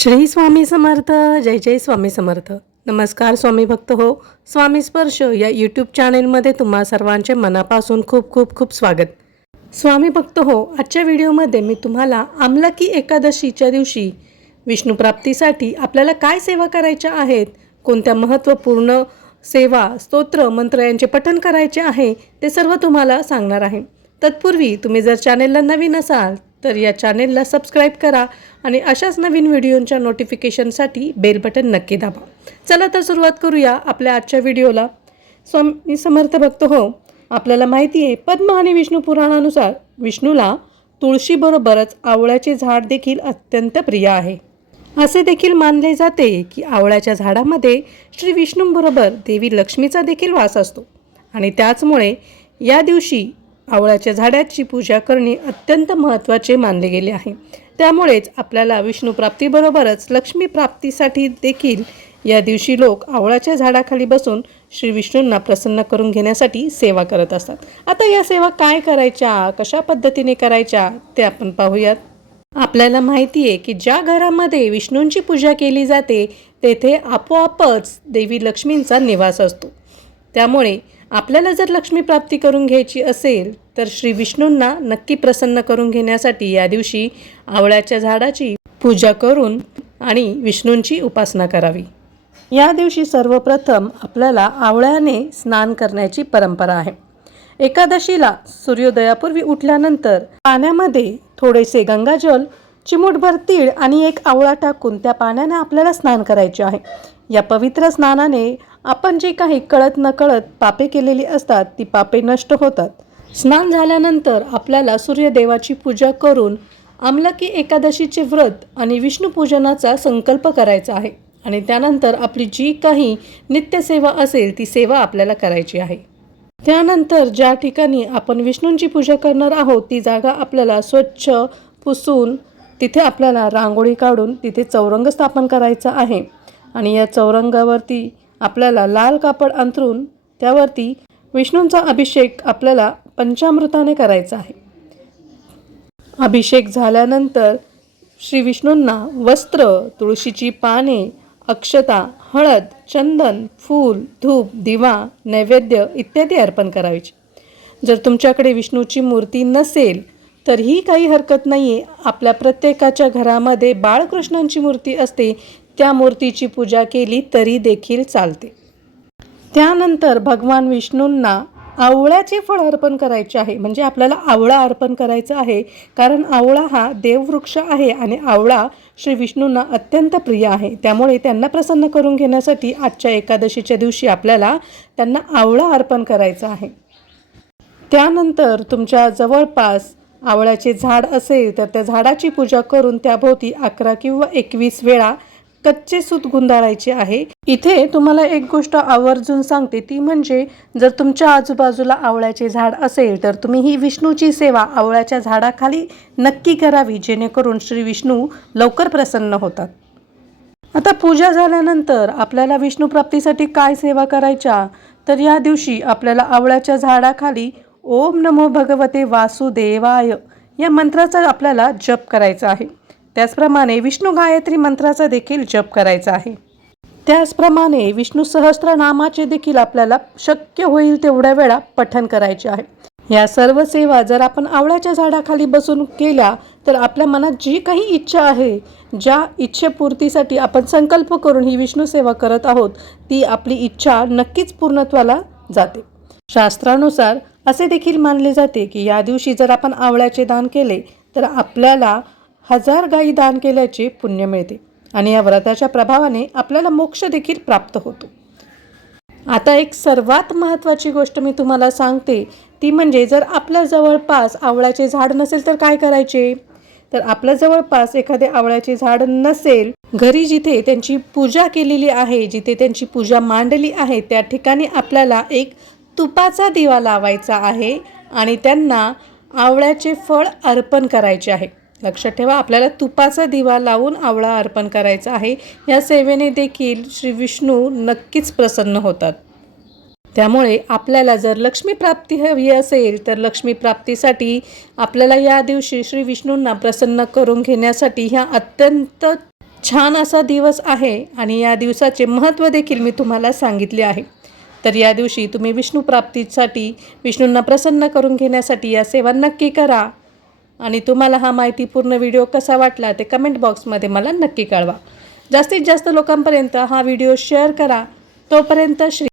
श्री स्वामी समर्थ. जय जय स्वामी समर्थ. नमस्कार स्वामी भक्त हो. स्वामी स्पर्श या यूट्यूब चॅनेलमध्ये तुम्हा सर्वांचे मनापासून खूप खूप खूप स्वागत. स्वामी भक्त हो, आजच्या व्हिडिओमध्ये मी तुम्हाला आमलकी एकादशीच्या दिवशी विष्णू प्राप्तीसाठी आपल्याला काय सेवा करायच्या आहेत, कोणत्या महत्त्वपूर्ण सेवा, स्तोत्र, मंत्र यांचे पठण करायचे आहे ते सर्व तुम्हाला सांगणार आहे. तत्पूर्वी तुम्ही जर चॅनेलला नवीन असाल तर या चॅनेलला सबस्क्राईब करा आणि अशाच नवीन व्हिडिओंच्या नोटिफिकेशनसाठी बेल बटन नक्की दाबा. चला तर सुरुवात करूया आपल्या आजच्या व्हिडिओला. स्वामी समर्थ भक्त हो, आपल्याला माहिती आहे पद्म आणि विष्णू पुराणानुसार विष्णूला तुळशीबरोबरच आवळ्याचे झाड देखील अत्यंत प्रिय आहे. असे देखील मानले जाते की आवळ्याच्या झाडामध्ये श्री विष्णूंबरोबर देवी लक्ष्मीचा देखील वास असतो आणि त्याचमुळे या दिवशी आवळ्याच्या झाडाची पूजा करणे अत्यंत महत्त्वाचे मानले गेले आहे. त्यामुळेच आपल्याला विष्णू प्राप्तीबरोबरच लक्ष्मी प्राप्तीसाठी देखील या दिवशी लोक आवळ्याच्या झाडाखाली बसून श्री विष्णूंना प्रसन्न करून घेण्यासाठी सेवा करत असतात. आता या सेवा काय करायच्या, कशा पद्धतीने करायच्या ते आपण पाहूयात. आपल्याला माहिती आहे की ज्या घरामध्ये विष्णूंची पूजा केली जाते तेथे आपोआपच देवी लक्ष्मींचा निवास असतो. त्यामुळे आपल्याला जर लक्ष्मी प्राप्ती करून घ्यायची असेल तर श्री विष्णूंना नक्की प्रसन्न करून घेण्यासाठी या दिवशी आवळ्याच्या झाडाची पूजा करून आणि विष्णूंची उपासना करावी. या दिवशी सर्वप्रथम आपल्याला आवळ्याने स्नान करण्याची परंपरा आहे. एकादशीला सूर्योदयापूर्वी उठल्यानंतर पाण्यामध्ये थोडेसे गंगाजल, चिमूटभर तीळ आणि एक आवळा टाकून त्या पाण्याने आपल्याला स्नान करायचे आहे. या पवित्र स्नानाने आपण जे काही कळत नकळत पापे केलेली असतात ती पापे नष्ट होतात. स्नान झाल्यानंतर आपल्याला सूर्यदेवाची पूजा करून आमलकी एकादशीचे व्रत आणि विष्णू पूजनाचा संकल्प करायचा आहे आणि त्यानंतर आपली जी काही नित्यसेवा असेल ती सेवा आपल्याला करायची आहे. त्यानंतर ज्या ठिकाणी आपण विष्णूंची पूजा करणार आहोत ती जागा आपल्याला स्वच्छ पुसून तिथे आपल्याला रांगोळी काढून तिथे चौरंग स्थापन करायचा आहे आणि या चौरंगावरती आपल्याला लाल कापड अंथरून त्यावरती विष्णूंचा अभिषेक आपल्याला पंचामृताने करायचा आहे. अभिषेक झाल्यानंतर श्री विष्णूंना वस्त्र, तुळशीची पाने, अक्षता, हळद, चंदन, फूल, धूप, दिवा, नैवेद्य इत्यादी अर्पण करायचे. जर तुमच्याकडे विष्णूची मूर्ती नसेल तरीही काही हरकत नाही आहे. आपल्या प्रत्येकाच्या घरामध्ये बाळकृष्णांची मूर्ती असते, त्या मूर्तीची पूजा केली तरी देखील चालते. त्यानंतर भगवान विष्णूंना आवळ्याचे फळ अर्पण करायचे आहे. म्हणजे आपल्याला आवळा अर्पण करायचा आहे, कारण आवळा हा देववृक्ष आहे आणि आवळा श्री विष्णूंना अत्यंत प्रिय आहे. त्यामुळे त्यांना प्रसन्न करून घेण्यासाठी आजच्या एकादशीच्या दिवशी आपल्याला त्यांना आवळा अर्पण करायचा आहे. त्यानंतर तुमच्या जवळपास आवळ्याचे झाड असेल तर त्या झाडाची पूजा करून त्याभोवती 11 किंवा 21 वेळा कच्चे सूत गुंडाळायचे आहे. इथे तुम्हाला एक गोष्ट आवर्जून सांगते ती म्हणजे जर तुमच्या आजूबाजूला आवळ्याचे झाड असेल तर तुम्ही ही विष्णूची सेवा आवळ्याच्या झाडाखाली नक्की करावी, जेणेकरून श्री विष्णू लवकर प्रसन्न होतात. आता पूजा झाल्यानंतर आपल्याला विष्णू प्राप्तीसाठी काय सेवा करायच्या, तर या दिवशी आपल्याला आवळ्याच्या झाडाखाली ओम नमो भगवते वासुदेवाय या मंत्राचा आपल्याला जप करायचा आहे. त्याचप्रमाणे विष्णू गायत्री मंत्राचा देखील जप करायचा आहे. त्याचप्रमाणे विष्णू सहस्त्रनामाचे देखील आपल्याला शक्य होईल तेवढ्या वेळा पठण करायचे आहे. या सर्व सेवा जर आपण आवळ्याच्या झाडाखाली बसून केल्या तर आपल्या मनात जी काही इच्छा आहे, ज्या इच्छेपूर्तीसाठी आपण संकल्प करून ही विष्णू सेवा करत आहोत ती आपली इच्छा नक्कीच पूर्णत्वाला जाते. शास्त्रानुसार असे देखील मानले जाते की या दिवशी जर आपण आवळ्याचे दान केले तर आपल्याला 1000 गायी दान केल्याचे पुण्य मिळते आणि या व्रताच्या प्रभावाने आपल्याला मोक्ष देखील प्राप्त होतो. आता एक सर्वात महत्त्वाची गोष्ट मी तुम्हाला सांगते ती म्हणजे जर आपल्या जवळपास आवळ्याचे झाड नसेल तर काय करायचे, तर आपल्या जवळपास एखादे आवळ्याचे झाड नसेल, घरी जिथे त्यांची पूजा केलेली आहे, जिथे त्यांची पूजा मांडली आहे त्या ठिकाणी आपल्याला एक तुपाचा दिवा लावायचा आहे आणि त्यांना आवळ्याचे फळ अर्पण करायचे आहे. लक्षात ठेवा, आपल्याला तुपाचा दिवा लावून आवळा अर्पण करायचा आहे. या सेवेने देखील श्री विष्णू नक्कीच प्रसन्न होतात. त्यामुळे आपल्याला जर लक्ष्मी प्राप्ती हवी असेल तर लक्ष्मी प्राप्तीसाठी आपल्याला या दिवशी श्री विष्णूंना प्रसन्न करून घेण्यासाठी ह्या अत्यंत छान असा दिवस आहे आणि या दिवसाचे महत्त्व देखील मी तुम्हाला सांगितले आहे. तर या दिवशी तुम्ही विष्णू प्राप्तीसाठी, विष्णूंना प्रसन्न करून घेण्यासाठी या सेवा नक्की करा. आणि तुम्हाला हा माहितीपूर्ण व्हिडिओ कसा वाटला ते कमेंट बॉक्समध्ये मला नक्की कळवा. जास्तीत जास्त लोकांपर्यंत हा व्हिडिओ शेअर करा. तोपर्यंत